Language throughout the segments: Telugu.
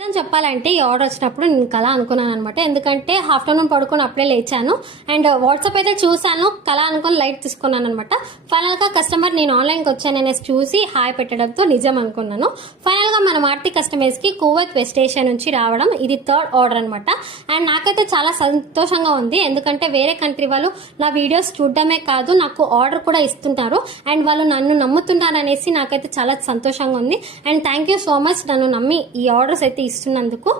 నిజం చెప్పాలంటే ఈ ఆర్డర్ వచ్చినప్పుడు నేను కళ అనుకున్నాను అనమాట. ఎందుకంటే ఆఫ్టర్నూన్ పడుకొని అప్పుడే లేచాను అండ్ వాట్సాప్ అయితే చూసాను, కళ అనుకుని లైట్ తీసుకున్నాను అనమాట. ఫైనల్గా కస్టమర్ నేను ఆన్లైన్కి వచ్చాననేసి చూసి హాయ్ పెట్టడంతో నిజం అనుకున్నాను. ఫైనల్గా మన మారుతి కస్టమర్స్కి కువైత్ వెస్ట్ ఏషియా నుంచి రావడం ఇది 3rd ఆర్డర్ అనమాట. అండ్ నాకైతే చాలా సంతోషంగా ఉంది, ఎందుకంటే వేరే కంట్రీ వాళ్ళు నా వీడియోస్ చూడడమే కాదు నాకు ఆర్డర్ కూడా ఇస్తుంటారు అండ్ వాళ్ళు నన్ను నమ్ముతున్నారు అనేసి నాకైతే చాలా సంతోషంగా ఉంది. And thank you so much నన్ను నమ్మి ఈ ఆర్డర్స్ అయితే ఇస్తున్నందుకు.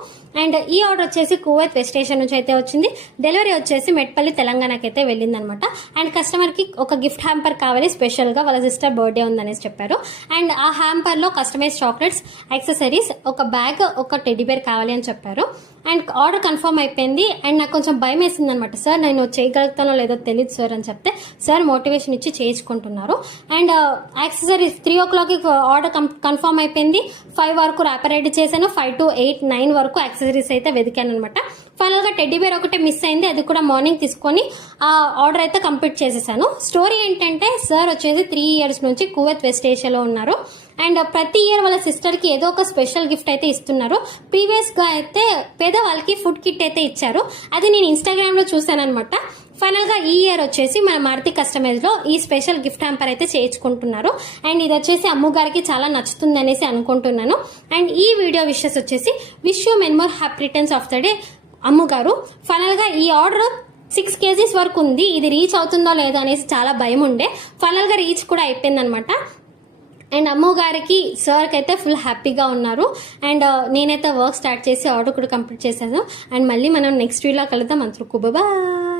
అండ్ ఈ ఆర్డర్ వచ్చేసి కువైత్ వెస్ట్ ఏషియా నుంచి అయితే వచ్చింది. డెలివరీ వచ్చేసి మెట్పల్లి తెలంగాణకి అయితే వెళ్ళిందనమాట. అండ్ కస్టమర్కి ఒక గిఫ్ట్ హ్యాంపర్ కావాలి, స్పెషల్గా వాళ్ళ సిస్టర్ బర్త్డే ఉందనేసి చెప్పారు. అండ్ ఆ హ్యాంపర్లో కస్టమైజ్ చాక్లెట్స్, యాక్సెసరీస్, ఒక బ్యాగ్, ఒక టెడ్డీ బేర్ కావాలి అని చెప్పారు. అండ్ ఆర్డర్ కన్ఫర్మ్ అయిపోయింది. అండ్ నాకు కొంచెం భయం వేసింది అనమాట. సార్ నేను చేయగలుగుతానో లేదో తెలియదు సార్ అని చెప్తే సార్ మోటివేషన్ ఇచ్చి చేయించుకుంటున్నారు. And accessories 3 o'clock order confirm అయిపోయింది. 5 వరకు ర్యాపర్ రెడీ చేశాను. 5 to 8, 9 వరకు యాక్సెసరీస్ అయితే వెతికాను అనమాట. ఫైనల్గా టెడ్డీ బేర్ ఒకటే మిస్ అయింది, అది కూడా మార్నింగ్ తీసుకొని ఆ ఆర్డర్ అయితే కంప్లీట్ చేసేసాను. స్టోరీ ఏంటంటే సార్ వచ్చేసి 3 years నుంచి కువైత్ వెస్ట్ ఏషియాలో ఉన్నారు. అండ్ ప్రతి ఇయర్ వాళ్ళ సిస్టర్కి ఏదో ఒక స్పెషల్ గిఫ్ట్ అయితే ఇస్తున్నారు. ప్రీవియస్గా అయితే పేదవాళ్ళకి ఫుడ్ కిట్ అయితే ఇచ్చారు, అది నేను ఇన్స్టాగ్రామ్లో చూశాను అనమాట. ఫైనల్గా ఈ ఇయర్ వచ్చేసి మన మారుతి కస్టమైజ్లో ఈ స్పెషల్ గిఫ్ట్ హ్యాంపర్ అయితే చేయించుకుంటున్నారు. అండ్ ఇది వచ్చేసి అమ్మగారికి చాలా నచ్చుతుంది అనేసి అనుకుంటున్నాను. అండ్ ఈ వీడియో విషెస్ వచ్చేసి wish you many more happy returns of the day అమ్మగారు. ఫైనల్గా ఈ ఆర్డర్ 6 kgs వరకు ఉంది, ఇది రీచ్ అవుతుందో లేదో అనేసి చాలా భయం ఉండే. ఫైనల్గా రీచ్ కూడా అయిపోయింది అనమాట. అండ్ అమ్మగారికి సార్కి అయితే ఫుల్ హ్యాపీగా ఉన్నారు. అండ్ నేనైతే వర్క్ స్టార్ట్ చేసి ఆర్డర్ కూడా కంప్లీట్ చేశాను. అండ్ మళ్ళీ మనం నెక్స్ట్ వీడియోలో కలుద్దాం. అంతవరకు బాయ్.